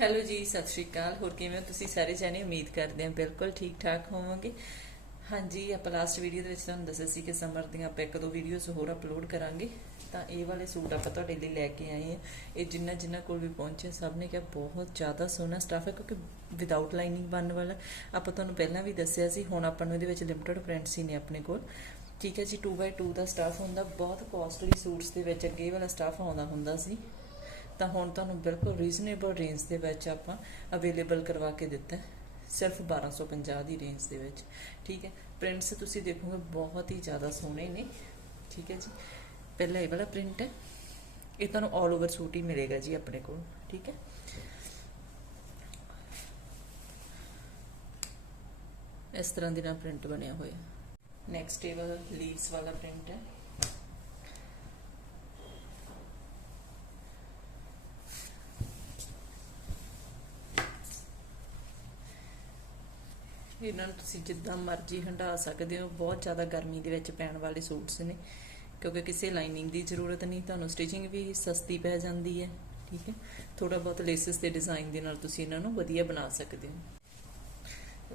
Hello ਜੀ, ਸਤਿ ਸ਼੍ਰੀ ਅਕਾਲ। ਹੋਰ ਕਿਵੇਂ ਹੋ? ਤੁਸੀਂ ਸਾਰੇ ਜਾਣੇ? ਉਮੀਦ ਕਰਦੇ ਹਾਂ ਬਿਲਕੁਲ ਠੀਕ ਠਾਕ ਹੋਵੋਗੇ। ਹਾਂਜੀ, ਆਪਾਂ ਲਾਸਟ ਵੀਡੀਓ ਦੇ ਵਿੱਚ ਤੁਹਾਨੂੰ ਦੱਸਿਆ ਸੀ ਕਿ ਸਮਰ ਦੀਆਂ ਆਪਾਂ ਇੱਕ ਦੋ ਵੀਡੀਓਜ਼ ਹੋਰ ਅਪਲੋਡ ਕਰਾਂਗੇ। ਤਾਂ ਇਹ ਵਾਲੇ ਸੂਟ ਆਪਾਂ ਤੁਹਾਡੇ ਲਈ ਲੈ ਕੇ ਆਏ ਹਾਂ। ਇਹ ਜਿੰਨਾ ਜਿੰਨਾ ਕੋਲ ਵੀ ਪਹੁੰਚਿਆ ਸਭ ਨੇ ਕਿਹਾ ਬਹੁਤ ਜ਼ਿਆਦਾ ਸੋਹਣਾ ਸਟਾਫ ਹੈ, ਕਿਉਂਕਿ ਵਿਦਆਊਟ ਲਾਈਨਿੰਗ ਬਣਨ ਵਾਲਾ। ਆਪਾਂ ਤੁਹਾਨੂੰ ਪਹਿਲਾਂ ਵੀ ਦੱਸਿਆ ਸੀ, ਹੁਣ ਆਪਾਂ ਨੂੰ ਇਹਦੇ ਵਿੱਚ ਲਿਮਟਿਡ ਪ੍ਰਿੰਟਸ ਹੀ ਨੇ ਆਪਣੇ ਕੋਲ। ਠੀਕ ਹੈ ਜੀ 2x2 ਦਾ ਸਟਾਫ ਹੁੰਦਾ। ਬਹੁਤ ਕਾਸਟਲੀ ਸੂਟਸ ਦੇ ਵਿੱਚ ਅੱਗੇ ਇਹ ਵਾਲਾ ਸਟਾਫ ਆਉਂਦਾ ਹੁੰਦਾ ਸੀ। ਤਾਂ ਹੁਣ ਤੁਹਾਨੂੰ ਬਿਲਕੁਲ ਰੀਜ਼ਨੇਬਲ ਰੇਂਜ ਦੇ ਵਿੱਚ ਆਪਾਂ ਅਵੇਲੇਬਲ ਕਰਵਾ ਕੇ ਦਿੱਤਾ ਹੈ। ਸਿਰਫ 1250 ਦੀ ਰੇਂਜ ਦੇ ਵਿੱਚ। ਠੀਕ ਹੈ। ਪ੍ਰਿੰਟਸ ਤੁਸੀਂ ਦੇਖੋਗੇ ਬਹੁਤ ਹੀ ਜ਼ਿਆਦਾ ਸੋਹਣੇ ਨੇ। ਠੀਕ ਹੈ ਜੀ। ਪਹਿਲਾ ਇਹ ਵਾਲਾ ਪ੍ਰਿੰਟ ਹੈ। ਇਹ ਤੁਹਾਨੂੰ 올 ਓਵਰ ਸੂਟ ਹੀ ਮਿਲੇਗਾ ਜੀ ਆਪਣੇ ਕੋਲ। ਠੀਕ ਹੈ। ਇਸ ਤਰ੍ਹਾਂ ਦੇ ਨਾਲ ਪ੍ਰਿੰਟ ਬਣਿਆ ਹੋਇਆ। ਨੈਕਸਟ ਇਹ ਵਾਲਾ ਲੀਵਸ ਵਾਲਾ ਪ੍ਰਿੰਟ ਹੈ। ਇਹਨਾਂ ਨੂੰ ਤੁਸੀਂ ਜਿੱਦਾਂ ਮਰਜ਼ੀ ਹੰਡਾ ਸਕਦੇ ਹੋ। ਬਹੁਤ ਜ਼ਿਆਦਾ ਗਰਮੀ ਦੇ ਵਿੱਚ ਪੈਣ ਵਾਲੇ ਸੂਟਸ ਨੇ, ਕਿਉਂਕਿ ਕਿਸੇ ਲਾਈਨਿੰਗ ਦੀ ਜ਼ਰੂਰਤ ਨਹੀਂ, ਤੁਹਾਨੂੰ ਸਟਿਚਿੰਗ ਵੀ ਸਸਤੀ ਪੈ ਜਾਂਦੀ ਹੈ, ਠੀਕ ਹੈ? ਥੋੜਾ ਬਹੁਤ ਲੇਸਸ ਦੇ ਡਿਜ਼ਾਈਨ ਦੇ ਨਾਲ ਤੁਸੀਂ ਇਹਨਾਂ ਨੂੰ ਵਧੀਆ ਬਣਾ ਸਕਦੇ ਹੋ।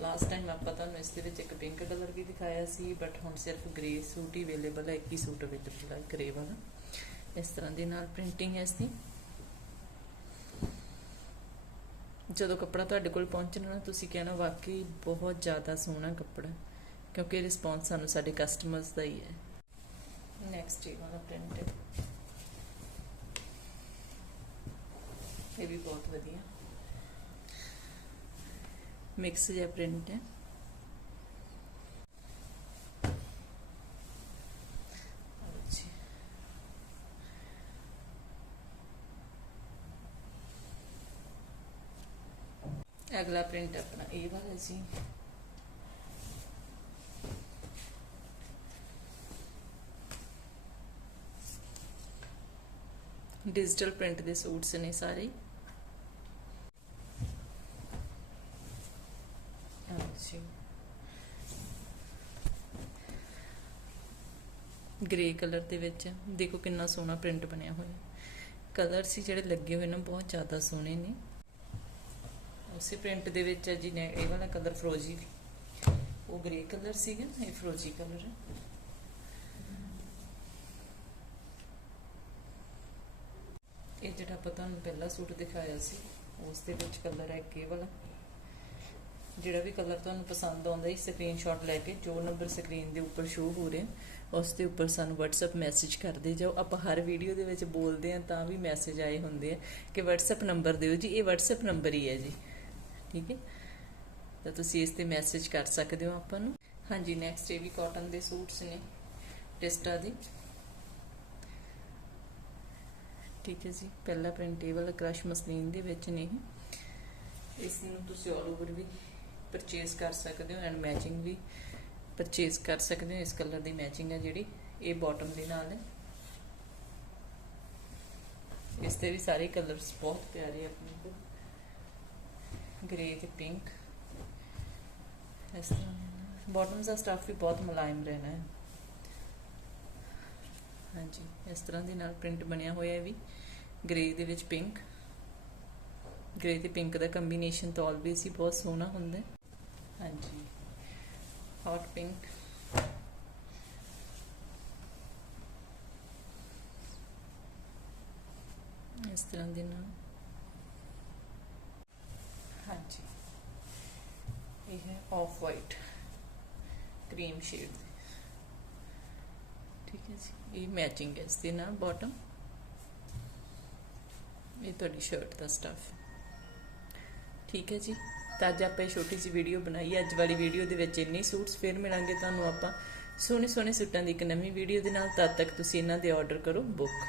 ਲਾਸਟ ਟਾਈਮ ਆਪਾਂ ਤੁਹਾਨੂੰ ਇਸ ਦੇ ਵਿੱਚ ਇੱਕ ਪਿੰਕ ਕਲਰ ਵੀ ਦਿਖਾਇਆ ਸੀ ਬਟ ਹੁਣ ਸਿਰਫ ਗ੍ਰੇ ਸੂਟ ਹੀ ਅਵੇਲੇਬਲ ਹੈ, ਇੱਕ ਹੀ ਸੂਟ ਅਵੇਲੇਬਲ ਹੈ ਗ੍ਰੇ ਵਾਲਾ। ਇਸ ਤਰ੍ਹਾਂ ਦੇ ਨਾਲ ਪ੍ਰਿੰਟਿੰਗ ਹੈ ਇਸ ਦੀ। ਜਦੋਂ ਕੱਪੜਾ ਤੁਹਾਡੇ ਕੋਲ ਪਹੁੰਚਣਾ ਤੁਸੀਂ ਕਹਿਣਾ, ਵਾਕਈ ਬਹੁਤ ਜ਼ਿਆਦਾ ਸੋਹਣਾ ਕੱਪੜਾ ਕਿਉਂਕਿ ਰਿਸਪੌਂਸ ਸਾਨੂੰ ਸਾਡੇ ਕਸਟਮਰਸ ਦਾ ਹੀ ਹੈ। ਨੈਕਸਟ ਇਹ ਵਾਲਾ ਪ੍ਰਿੰਟ ਇਹ ਵੀ ਬਹੁਤ ਵਧੀਆ। ਮਿਕਸ ਜਿਹਾ ਪ੍ਰਿੰਟ ਹੈ। ਅਗਲਾ ਪ੍ਰਿੰਟ ਆਪਣਾ ਇਹ ਵਾਲਾ ਸੀ ਡਿਜੀਟਲ ਪ੍ਰਿੰਟ ਦੇ ਸੂਟਸ ਨੇ ਸਾਰੇ। ਗ੍ਰੇ ਕਲਰ ਦੇ ਵਿੱਚ ਦੇਖੋ ਕਿੰਨਾ ਸੋਹਣਾ ਪ੍ਰਿੰਟ ਬਣਿਆ ਹੋਇਆ। ਕਲਰ ਸੀ ਜਿਹੜੇ ਲੱਗੇ ਹੋਏ ਨੇ ਬਹੁਤ ਜ਼ਿਆਦਾ ਸੋਹਣੇ ਨੇ। ਉਸੇ ਪ੍ਰਿੰਟ ਦੇ ਵਿੱਚ ਹੈ ਜੀ ਨੇ ਇਹ ਵਾਲਾ ਕਲਰ ਫਰੋਜੀ ਉਹ ਗ੍ਰੇ ਕਲਰ ਸੀਗਾ, ਇਹ ਫਰੋਜੀ ਕਲਰ ਹੈ ਇਹ ਜਿਹੜਾ ਆਪਾਂ ਤੁਹਾਨੂੰ ਪਹਿਲਾ ਸੂਟ ਦਿਖਾਇਆ ਸੀ, ਉਸ ਦੇ ਵਿੱਚ ਕਲਰ ਹੈ ਕੇ ਵਾਲਾ। ਜਿਹੜਾ ਵੀ ਕਲਰ ਤੁਹਾਨੂੰ ਪਸੰਦ ਆਉਂਦਾ ਹੈ ਸਕਰੀਨਸ਼ਾਟ ਲੈ ਕੇ, ਜੋ ਨੰਬਰ ਸਕਰੀਨ ਦੇ ਉੱਪਰ ਸ਼ੋ ਹੋ ਰਿਹਾ ਉਸ ਦੇ ਉੱਪਰ ਸਾਨੂੰ WhatsApp ਮੈਸੇਜ ਕਰਦੇ ਜਾਓ ਆਪਾਂ ਹਰ ਵੀਡੀਓ ਦੇ ਵਿੱਚ ਬੋਲਦੇ ਆ ਤਾਂ ਵੀ ਮੈਸੇਜ ਆਏ ਹੁੰਦੇ ਆ ਕਿ WhatsApp ਨੰਬਰ ਦਿਓ ਜੀ। ਇਹ WhatsApp ਨੰਬਰ ਹੀ ਹੈ ਜੀ। ਠੀਕ ਹੈ? ਤਾਂ ਤੁਸੀਂ ਇਸ ਤੇ ਮੈਸੇਜ ਕਰ ਸਕਦੇ ਹੋ ਆਪਾਂ ਨੂੰ। ਹਾਂਜੀ ਨੈਕਸਟ ਇਹ ਵੀ ਕਾਟਨ ਦੇ ਸੂਟਸ ਨੇ ਟੈਸਟਾ ਦੇ। ਠੀਕ ਹੈ ਜੀ, ਪਹਿਲਾ ਪ੍ਰਿੰਟ ਕ੍ਰਸ਼ ਮਸਲੀਨ ਦੇ ਵਿੱਚ ਨੇ ਇਸ ਨੂੰ ਤੁਸੀਂ ਆਲ ਓਵਰ ਵੀ ਪਰਚੇਸ ਕਰ ਸਕਦੇ ਹੋ ਐਂਡ ਮੈਚਿੰਗ ਵੀ ਪਰਚੇਸ ਕਰ ਸਕਦੇ ਹੋ। ਇਸ ਕਲਰ ਦੀ ਮੈਚਿੰਗ ਹੈ ਜਿਹੜੀ, ਇਹ ਬਾਟਮ ਦੇ ਨਾਲ ਹੈ। ਇਸ ਤੇ ਵੀ ਸਾਰੇ ਕਲਰਸ ਬਹੁਤ ਪਿਆਰੇ ਆਪਣੇ ਕੋਲ। ਗ੍ਰੇ ਤੇ ਪਿੰਕ ਇਸ ਤਰ੍ਹਾਂ ਬਾਟਮਸ ਦਾ ਸਟਫ ਵੀ ਬਹੁਤ ਮੁਲਾਇਮ ਰਹਿਣਾ ਹੈ। ਹਾਂਜੀ, ਇਸ ਤਰ੍ਹਾਂ ਦੇ ਨਾਲ ਪ੍ਰਿੰਟ ਬਣਿਆ ਹੋਇਆ ਹੈ ਵੀ। ਗ੍ਰੇ ਦੇ ਵਿੱਚ ਪਿੰਕ ਗ੍ਰੇ ਤੇ ਪਿੰਕ ਦਾ ਕੰਬੀਨੇਸ਼ਨ ਤਾਂ ਆਲਵੇਸ ਹੀ ਬਹੁਤ ਸੋਹਣਾ ਹੁੰਦਾ ਹੈ। ਹਾਂਜੀ। ਹੌਟ ਪਿੰਕ ਇਸ ਤਰ੍ਹਾਂ ਦੇ ਨਾਲ ਹਾਂਜੀ ਇਹ ਹੈ ਆਫ ਵਾਈਟ ਕਰੀਮ ਸ਼ੇਡ ਠੀਕ ਹੈ ਜੀ, ਇਹ ਮੈਚਿੰਗ ਹੈ ਇਸ ਦੇ ਨਾਲ ਬਾਟਮ ਇਹ ਤੁਹਾਡੀ ਸ਼ਰਟ ਦਾ ਸਟਫ ਠੀਕ ਹੈ ਜੀ, ਤਾਂ ਅੱਜ ਆਪਾਂ ਇਹ ਛੋਟੀ ਜਿਹੀ ਵੀਡੀਓ ਬਣਾਈ ਅੱਜ ਵਾਲੀ ਵੀਡੀਓ ਦੇ ਵਿੱਚ ਇੰਨੇ ਸੂਟਸ ਫਿਰ ਮਿਲਾਂਗੇ ਤੁਹਾਨੂੰ ਆਪਾਂ। ਸੋਹਣੇ ਸੋਹਣੇ ਸੂਟਾਂ ਦੀ ਇੱਕ ਨਵੀਂ ਵੀਡੀਓ ਦੇ ਨਾਲ, ਤਦ ਤੱਕ ਤੁਸੀਂ ਇਹਨਾਂ ਦੇ ਆਰਡਰ ਕਰੋ ਬੁੱਕ